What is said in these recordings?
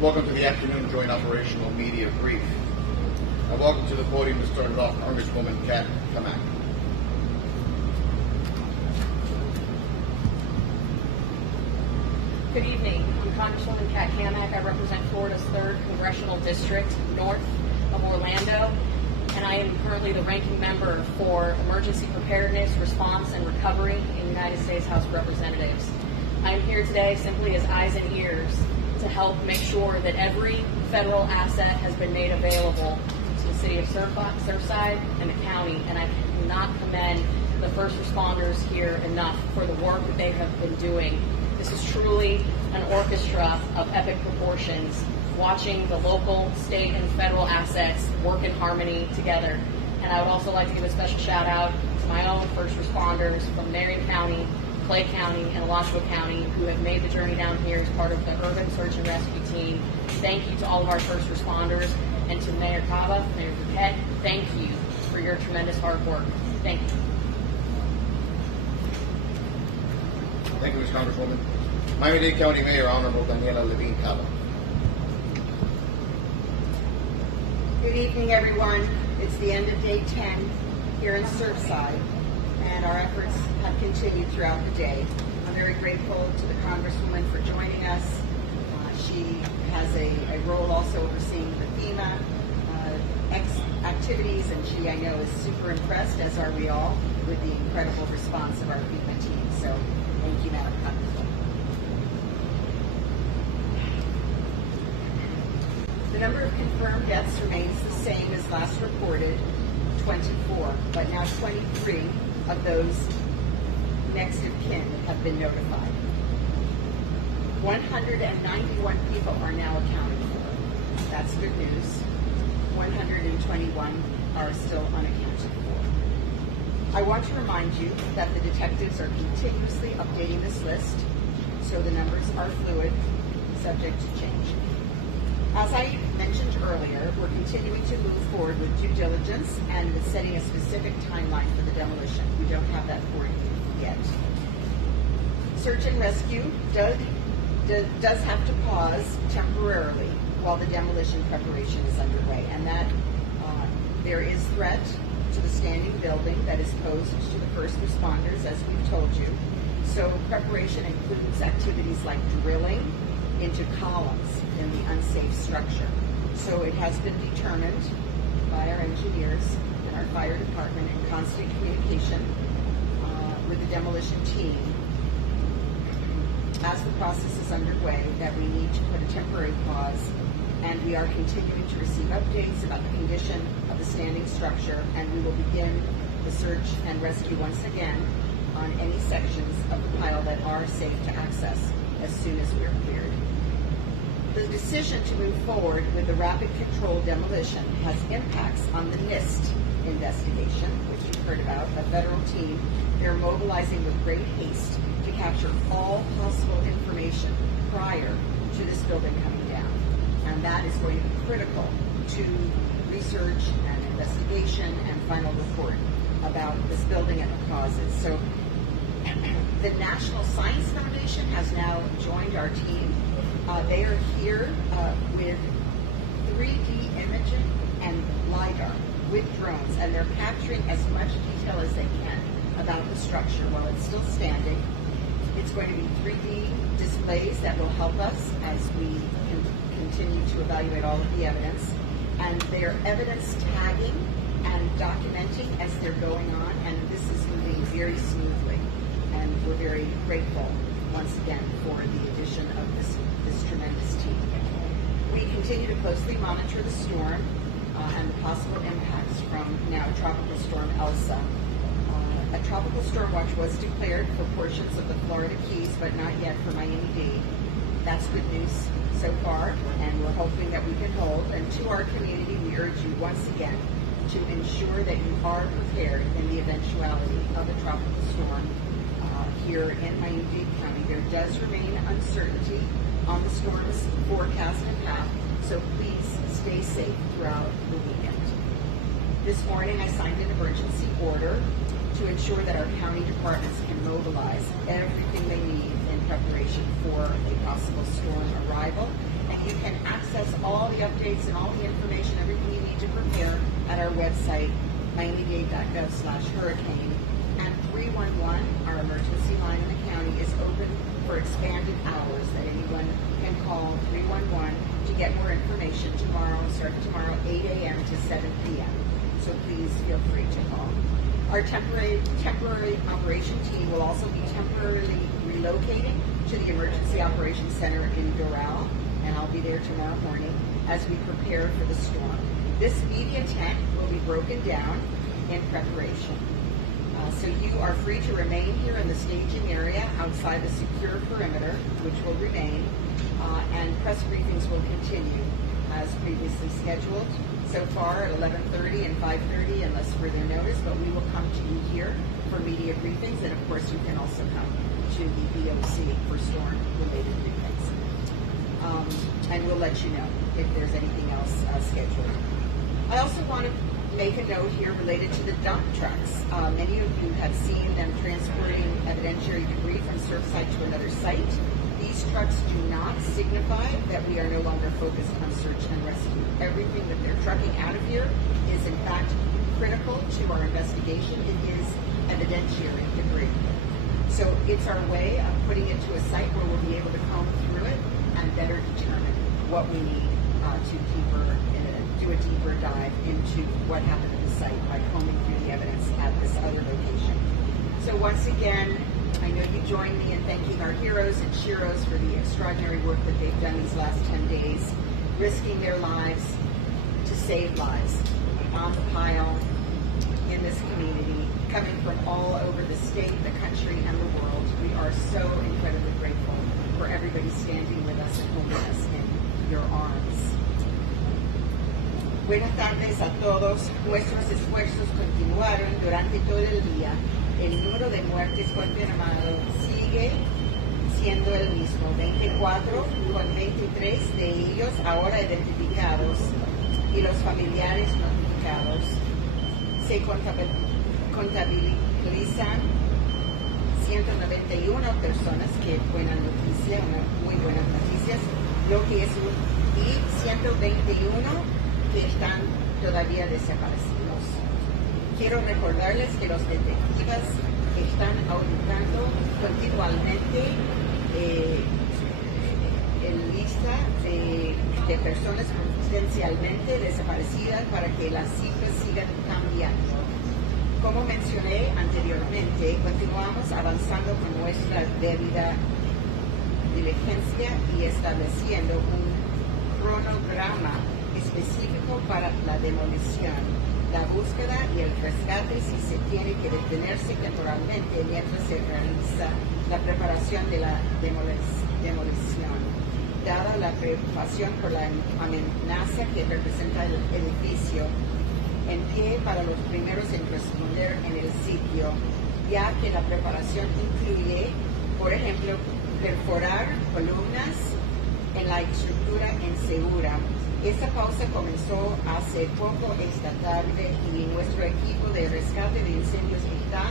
Welcome to the afternoon joint operational media brief. And welcome to the podium to start it off, Congresswoman Kat Kamak. Good evening. I'm Congresswoman Kat Kamak. I represent Florida's 3rd Congressional District, north of Orlando, and I am currently the ranking member for Emergency Preparedness, Response, and Recovery in the United States House of Representatives. I am here today simply as eyes and ears to help make sure that every federal asset has been made available to the city of Surfside and the county, and I cannot commend the first responders here enough for the work that they have been doing. This is truly an orchestra of epic proportions, watching the local, state, and federal assets work in harmony together. And I would also like to give a special shout out to my own first responders from Marion County, Clay County, and Alachua County who have made the journey down here as part of the Urban Search and Rescue Team. Thank you to all of our first responders, and to Mayor Cava, Mayor Burkett, thank you for your tremendous hard work. Thank you. Thank you, Ms. Congresswoman. Miami-Dade County Mayor, Honorable Daniela Levine Cava. Good evening, everyone. It's the end of day 10 here in Surfside, and our efforts have continued throughout the day. I'm very grateful to the Congresswoman for joining us. She has a role also overseeing the FEMA activities, and she, I know, is super impressed, as are we all, with the incredible response of our FEMA team. So thank you, Madam Congresswoman. The number of confirmed deaths remains the same as last reported, 24, but now 23 of those next of kin have been notified. 191 people are now accounted for. That's good news. 121 are still unaccounted for. I want to remind you that the detectives are continuously updating this list, so the numbers are fluid, subject to change. As I mentioned earlier, we're continuing to move forward with due diligence and with setting a specific timeline for the demolition. We don't have that for you yet. Search and rescue does have to pause temporarily while the demolition preparation is underway, and that there is threat to the standing building that is posed to the first responders, as we've told you. So preparation includes activities like drilling into columns in the unsafe structure. So it has been determined by our engineers and our fire department in constant communication with the demolition team as the process is underway that we need to put a temporary pause, and we are continuing to receive updates about the condition of the standing structure, and we will begin the search and rescue once again on any sections of the pile that are safe to access as soon as we're cleared. The decision to move forward with the rapid control demolition has impacts on the NIST investigation, which you've heard about, a federal team. They're mobilizing with great haste to capture all possible information prior to this building coming down. And that is going to be critical to research and investigation and final report about this building and the causes. So the National Science Foundation has now joined our team. They are here with 3D imaging and LiDAR with drones, and they're capturing as much detail as they can about the structure while it's still standing. It's going to be 3D displays that will help us as we continue to evaluate all of the evidence. And they're evidence tagging and documenting as they're going on, and this is moving very smoothly. And we're very grateful once again for the addition of this tremendous team. We continue to closely monitor the storm and the possible impacts from now Tropical Storm Elsa. A tropical storm watch was declared for portions of the Florida Keys, but not yet for Miami-Dade. That's good news so far, and we're hoping that we can hold. And to our community, we urge you once again to ensure that you are prepared in the eventuality of a tropical storm here in Miami-Dade County. There does remain uncertainty on the storm's forecast and path, so please stay safe throughout the weekend. This morning, I signed an emergency order to ensure that our county departments can mobilize everything they need in preparation for a possible storm arrival. And You can access all the updates and all the information, everything you need to prepare at our website, miami-dade.gov/hurricane. And 311, our emergency line in the county, is open for expanded hours that anyone can call 311 to get more information starting tomorrow, 8 a.m. to 7 p.m. So please feel free to call. Our temporary operation team will also be temporarily relocating to the Emergency Operations Center in Doral, and I'll be there tomorrow morning as we prepare for the storm. This media tent will be broken down in preparation. So you are free to remain here in the staging area outside the secure perimeter, which will remain, and press briefings will continue as previously scheduled. So far at 11:30 and 5:30, unless further notice, but we will come to you here for media briefings, and of course you can also come to the BOC for storm-related briefings. And we'll let you know if there's anything else scheduled. I also want to make a note here related to the dump trucks. Many of you have seen them transporting evidentiary debris from Surfside to another site. These trucks do not signify that we are no longer focused on search and rescue. Everything that they're trucking out of here is in fact critical to our investigation. It is evidentiary debris. So it's our way of putting it to a site where we'll be able to comb through it and better determine what we need to do a deeper dive into what happened at the site by combing through the evidence at this other location. So once again, I know you join me in thanking our heroes and sheroes for the extraordinary work that they've done these last 10 days, risking their lives to save lives on the pile in this community, coming from all over the state, the country, and the world. We are so incredibly grateful for everybody standing with us and holding us in your arms. Buenas tardes a todos. Nuestros esfuerzos continuaron durante todo el día. El número de muertes confirmado sigue siendo el mismo, 24, con 23 de ellos ahora identificados y los familiares notificados. Se contabilizan 191 personas, que buena noticia, muy buenas noticias, lo que es y 121 que están todavía desaparecidos. Quiero recordarles que los detectives están auditando continuamente en lista de personas potencialmente desaparecidas para que las cifras sigan cambiando. Como mencioné anteriormente, continuamos avanzando con nuestra debida diligencia y estableciendo un cronograma específico para la demolición, la búsqueda y el rescate si se tiene que detenerse temporalmente mientras se realiza la preparación de la demolición. Dada la preocupación por la amenaza que representa el edificio, en pie para los primeros en responder en el sitio, ya que la preparación incluye, por ejemplo, perforar columnas en la estructura insegura. Esta pausa comenzó hace poco esta tarde y nuestro equipo de rescate de incendios está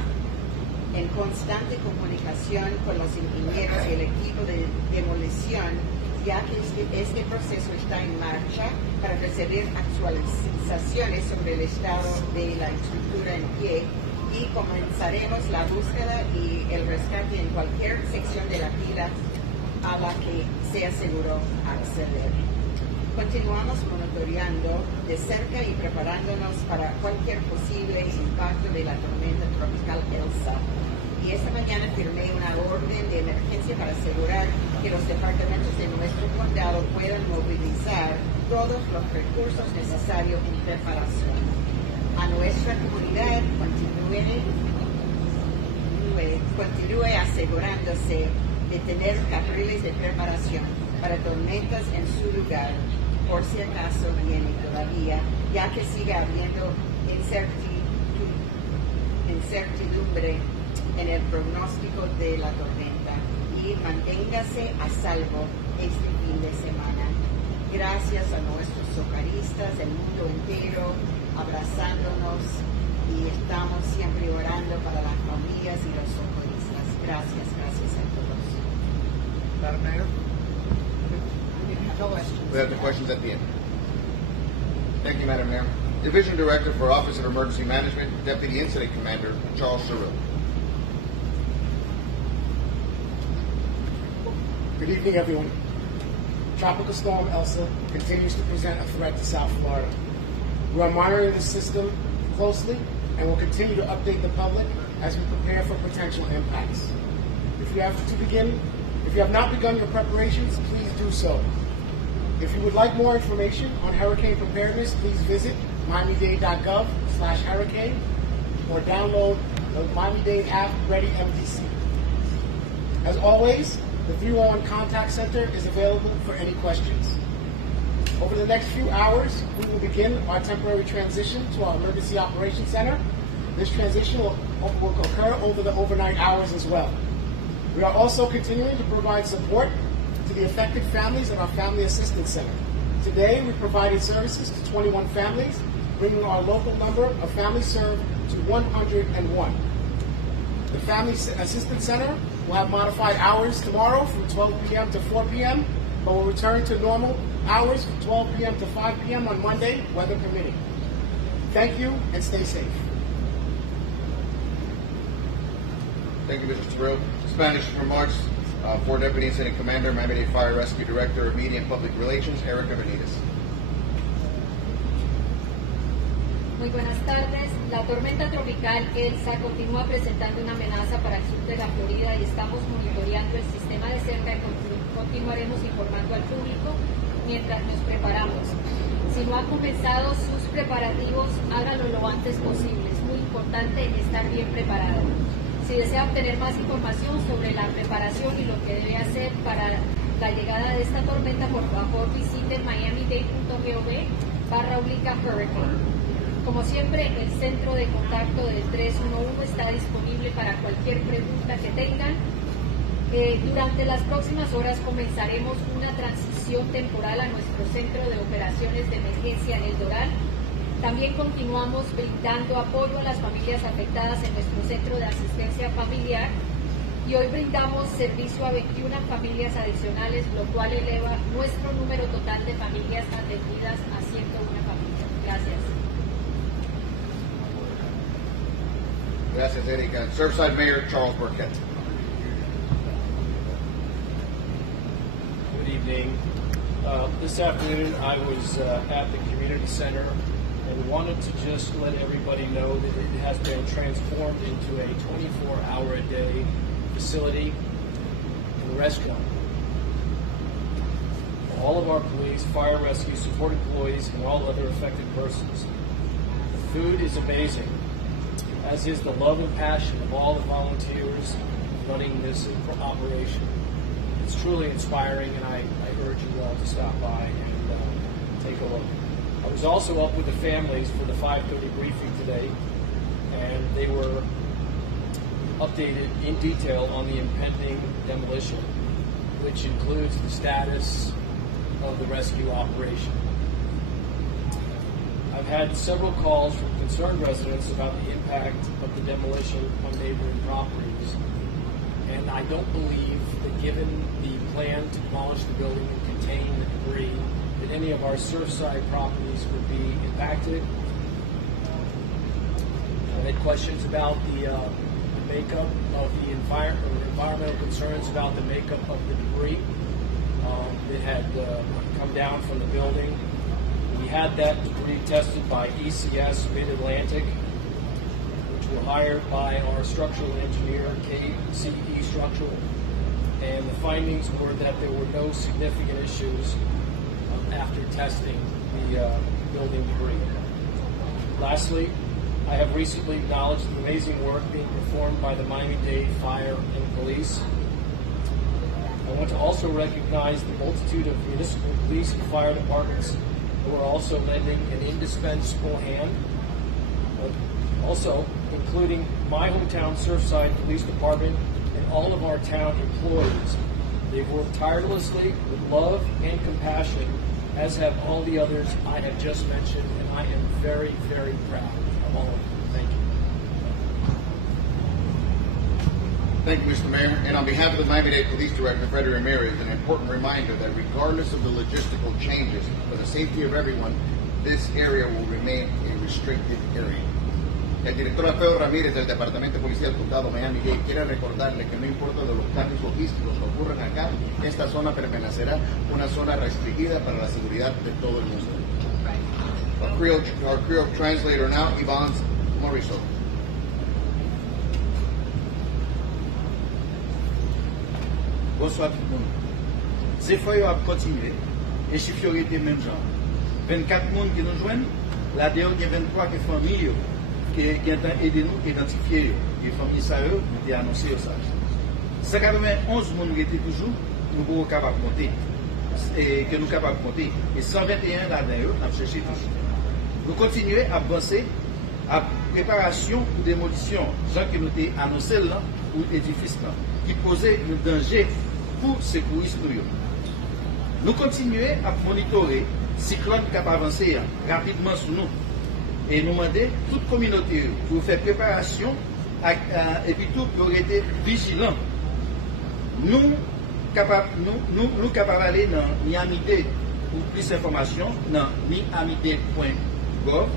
en constante comunicación con los ingenieros y el equipo de demolición, ya que este proceso está en marcha para recibir actualizaciones sobre el estado de la estructura en pie y comenzaremos la búsqueda y el rescate en cualquier sección de la pila a la que sea seguro acceder. Continuamos monitoreando de cerca y preparándonos para cualquier posible impacto de la tormenta tropical Elsa. Y esta mañana firmé una orden de emergencia para asegurar que los departamentos de nuestro condado puedan movilizar todos los recursos necesarios en preparación. A nuestra comunidad continúe asegurándose de tener carriles de preparación para tormentas en su lugar, por si acaso viene todavía, ya que sigue habiendo incertidumbre en el pronóstico de la tormenta, y manténgase a salvo este fin de semana. Gracias a nuestros socorristas del mundo entero, abrazándonos, y estamos siempre orando para las familias y los socorristas. Gracias a todos. Madam Mayor? We have the questions at the end. Thank you, Madam Mayor. Division Director for Office of Emergency Management, Deputy Incident Commander, Charles Sherrill. Good evening, everyone. Tropical Storm Elsa continues to present a threat to South Florida. We are monitoring the system closely and will continue to update the public as we prepare for potential impacts. If you have not begun your preparations, please do so. If you would like more information on hurricane preparedness, please visit miamidade.gov/hurricane or download the Miami-Dade app Ready MDC. As always, the 311 Contact Center is available for any questions. Over the next few hours, we will begin our temporary transition to our Emergency Operations Center. This transition will occur over the overnight hours as well. We are also continuing to provide support to the affected families in our Family Assistance Center. Today, we provided services to 21 families, bringing our local number of families served to 101. The Family Assistance Center will have modified hours tomorrow from 12 p.m. to 4 p.m., but will return to normal hours from 12 p.m. to 5 p.m. on Monday, weather permitting. Thank you, and stay safe. Thank you, Mr. Sherrill. Spanish remarks for Deputy Incident Commander, Miami-Dade Fire Rescue Director of Media and Public Relations, Erica Benitez. Muy buenas tardes. La tormenta tropical Elsa continúa presentando una amenaza para el sur de la Florida y estamos monitoreando el sistema de cerca y continuaremos informando al público mientras nos preparamos. Si no ha comenzado sus preparativos, háganlo lo antes posible. Es muy importante estar bien preparado. Si desea obtener más información sobre la preparación y lo que debe hacer para la llegada de esta tormenta, por favor visite miamidade.gov/hurricane. Como siempre, el centro de contacto del 311 está disponible para cualquier pregunta que tengan. Durante las próximas horas comenzaremos una transición temporal a nuestro centro de operaciones de emergencia en El Doral. También continuamos brindando apoyo a las familias afectadas en nuestro centro de asistencia familiar y hoy brindamos servicio a 21 familias adicionales, lo cual eleva nuestro número total de familias atendidas a 101 familias. Gracias. Gracias, Erika. Surfside Mayor Charles Burkett. Good evening. This afternoon I was at the community center and wanted to just let everybody know that it has been transformed into a 24-hour-a-day facility and restaurant. All of our police, fire rescue, support employees, and all other affected persons. The food is amazing, as is the love and passion of all the volunteers running this operation. It's truly inspiring, and I urge you all to stop by and take a look. I was also up with the families for the 5:30 briefing today, and they were updated in detail on the impending demolition, which includes the status of the rescue operation. I've had several calls from concerned residents about the impact of the demolition on neighboring properties, and I don't believe that given the plan to demolish the building and contain the debris, that any of our Surfside properties would be impacted. I had questions about the makeup of the environmental concerns about the makeup of the debris that had come down from the building. We had that debris tested by ECS Mid-Atlantic, which were hired by our structural engineer, KCE Structural, and the findings were that there were no significant issues after testing the building debris. Lastly, I have recently acknowledged the amazing work being performed by the Miami-Dade Fire and Police. I want to also recognize the multitude of municipal police and fire departments who are also lending an indispensable hand. Also, including my hometown Surfside Police Department and all of our town employees. They've worked tirelessly with love and compassion, as have all the others I have just mentioned, and I am very, very proud of all of them. Thank you. Thank you, Mr. Mayor. And on behalf of the Miami-Dade Police Director, Freddie Ramirez, an important reminder that regardless of the logistical changes, for the safety of everyone, this area will remain a restricted area. El director Alfredo Ramírez del Departamento de Policía del Condado Miami-Dade quiere recordarle que no importa de los cambios logísticos que ocurran acá, esta zona permanecerá una zona restringida para la seguridad de todo el mundo. Our Creole translator now, Yvonne Morisot. Bonsoir tout le monde. Ces efforts ont continué et chiffres ont été même genre. 24 personnes qui nous joignent, là dedans il y a 23 qui familles qui ont aidé nous à identifier les familles ça eux, nous avons annoncé ça. 191 personnes qui étaient toujours nous sommes capables de compter et que nous sommes capables de compter et 121 là-dedans nous avons cherché toujours. Nous continuons à avancer à préparation ou démolition, gens qui nous ont annoncé là ou édifice là, qui posait un danger pour secouristes nous. Nous continuons à monitorer cyclone qui a avancé rapidement sur nous et nous demander toute communauté pour faire préparation et puis tout pour être vigilant. Nous capables d'aller dans Miami-Dade pour plus d'informations dans miamidade.gov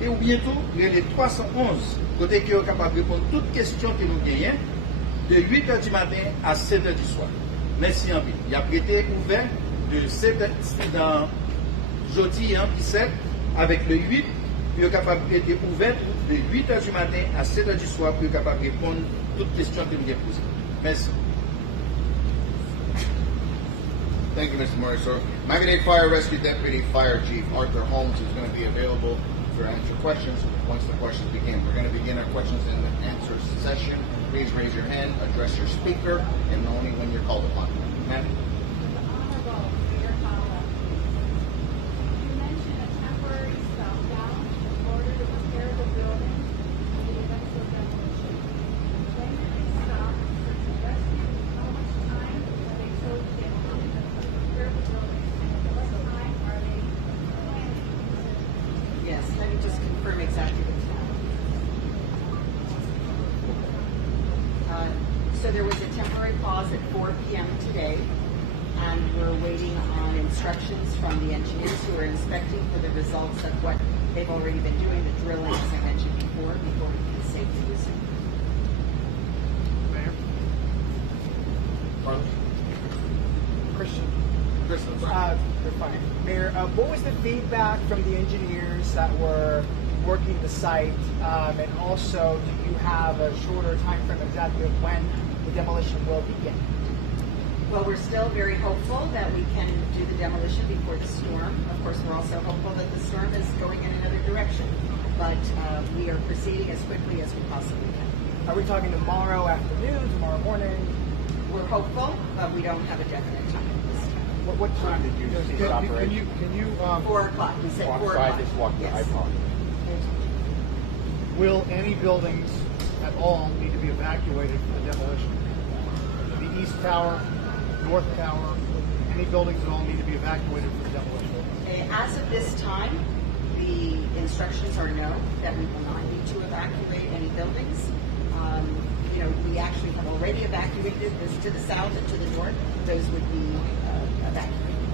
et ou bientôt les 311 côté qui est capable de répondre toutes questions que nous gagnons de 8h du matin à 7h du soir. Merci en ville. Il a été ouvert de 7h dans jeudi 17 avec le 8, puis il est capable d'être ouvert de 8h du matin à 7h du soir pour être capable de répondre toutes questions que nous avons posées. Merci. Thank you, Mr. Morisot. Miami-Dade Fire Rescue Deputy Fire Chief Arthur Holmes is going to be available to answer questions once the questions begin. We're going to begin our questions and answers session. Please raise your hand, address your speaker, and only when you're called upon. Ma'am? Honorable Mayor Fowler, you mentioned a temporary stop down in order to repair the building in the event of demolition. When did they stop? Search and rescue? How much time have they told you they have to repair the building? And what time are they planning? Yes, let me just confirm exactly the time. So there was a temporary pause at 4 p.m. today, and we're waiting on instructions from the engineers who are inspecting for the results of what they've already been doing, the drilling, as I mentioned before we can safely resume. Mayor? Christian. They're fine. Mayor, what was the feedback from the engineers that were working the site? And also, do you have a shorter time frame exactly of when the demolition will begin? Well, we're still very hopeful that we can do the demolition before the storm. Of course, we're also hopeful that the storm is going in another direction. But we are proceeding as quickly as we possibly can. Are we talking tomorrow afternoon, tomorrow morning? We're hopeful, but we don't have a definite time at this time. What time did you see it operate? Can you 4 o'clock. We said 4 o'clock. Yes. Will any buildings at all need to be evacuated for the demolition? The East Tower, North Tower, any buildings at all need to be evacuated for the demolition? As of this time, the instructions are no, that we will not need to evacuate any buildings. We actually have already evacuated this to the south and to the north. Those would be evacuated.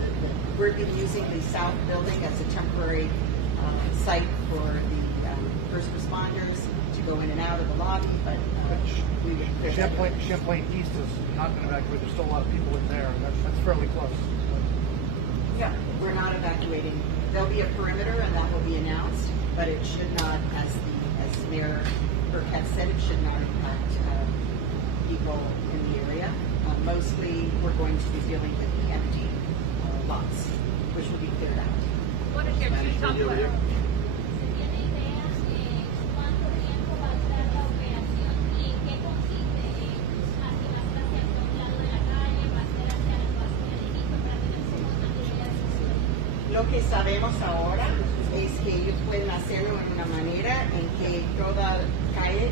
We're been using the south building as a temporary site for the first responders to go in and out of the lobby, but Champlain East has not been evacuated. There's still a lot of people in there, and that's fairly close. yeah, we're not evacuating. There'll be a perimeter, and that will be announced, but it should not, as Mayor Burkett said, it should not impact people in the area. Mostly, we're going to be dealing with the empty lots, which will be cleared out. What is your top level? Lo que sabemos ahora es que ellos pueden hacerlo en una manera en que toda calle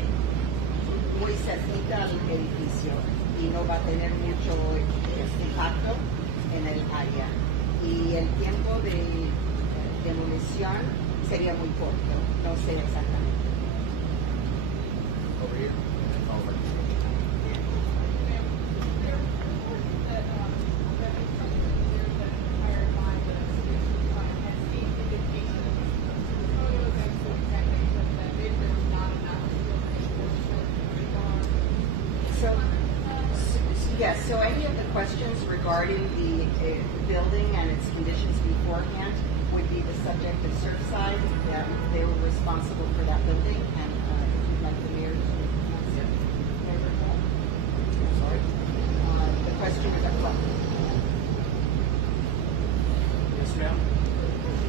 muy cerquita al edificio y no va a tener mucho impacto en el área. Y el tiempo de demolición sería muy corto, no sé exactamente. Over here. the building and its conditions beforehand would be the subject of Surfside. They were responsible for that building, and if you'd like the mayor to answer. Sorry. The question was up front. Yes, ma'am.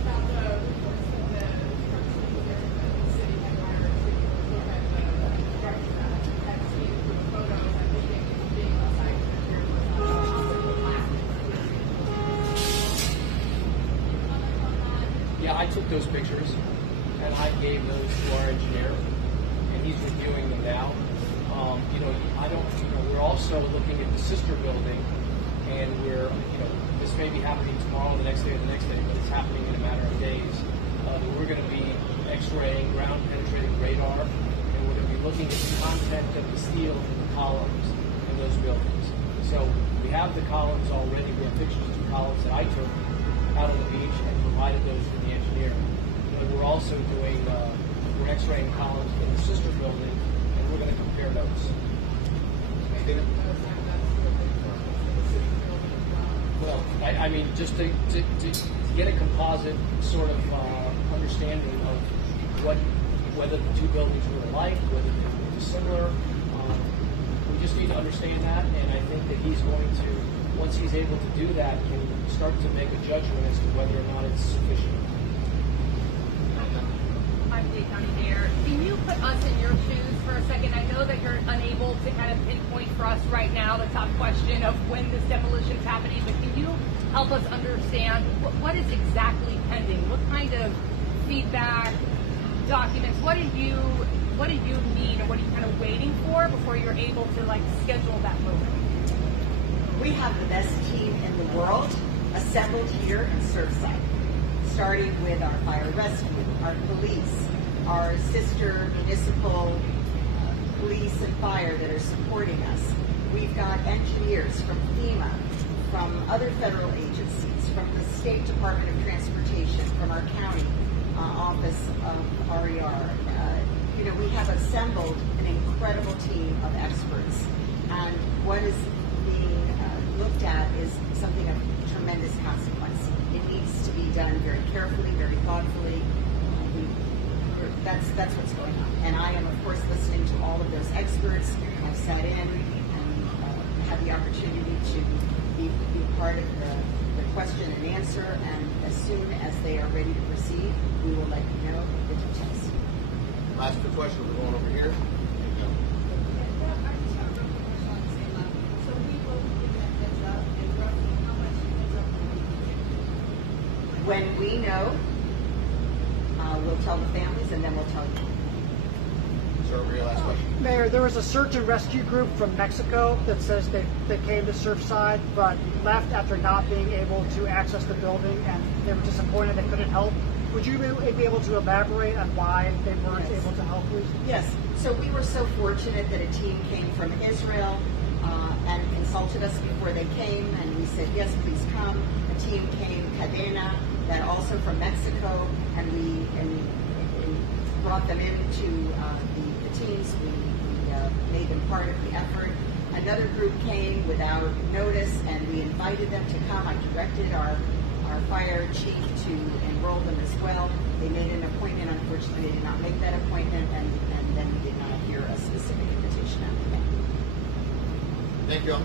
About the reports of the trustees there that the city had hired to look at the construction had seen through photos and meetings being on site that there was a possible lack of Yeah, I took those pictures and I gave those to our engineer, and he's reviewing them now. We're also looking at the sister building, and this may be happening tomorrow, the next day, or the next day, but it's happening in a matter of days. We're going to be X-raying ground penetrating radar, and we're going to be looking at the content of the steel in the columns in those buildings. So we have the columns already. We have pictures of the columns that I took out on the beach and provided those to the engineer. But we're also we're X-raying columns in the sister building, and we're going to compare notes. Well, I mean, just to get a composite sort of understanding of whether the two buildings were alike, whether they were dissimilar. We just need to understand that, and I think that he's going to, once he's able to do that, can start to make a judgment as to whether or not it's sufficient. I'm Dave County Mayor. Can you put us in your shoes for a second? I know that you're unable to kind of pinpoint for us right now the top question of when this demolition is happening, but can you help us understand what is exactly pending? What kind of feedback, documents, what do you need, or what are you kind of waiting for before you're able to schedule that movement? We have the best team in the world assembled here in Surfside, starting with our fire rescue, our police, our sister municipal police and fire that are supporting us. We've got engineers from FEMA, from other federal agencies, from the State Department of Transportation, from our county office of RER. We have assembled an incredible team of experts, and what is being looked at is something of tremendous consequence. It needs to be done very carefully, very thoughtfully. That's what's going on. And I am, of course, listening to all of those experts. I've sat in and had the opportunity to be part of the question and answer. And as soon as they are ready to proceed, we will let you know the details. Last two questions. We're going over here. When we know, we'll tell the families, and then we'll tell you. Sir, over your last question. Mayor, there was a search and rescue group from Mexico that says they came to Surfside but left after not being able to access the building, and they were disappointed they couldn't help. Would you be able to elaborate on why they weren't able to help, please? Yes. So we were so fortunate that a team came from Israel and consulted us before they came, and we said, yes, please come. A team came, Cadena, that also from Mexico, and we brought them into the teams. We made them part of the effort. Another group came without notice, and we invited them to come. I directed our fire chief to enroll them as well. They made an appointment. Unfortunately, they did not make that appointment, and then we did not hear a specific invitation after that. Thank you all.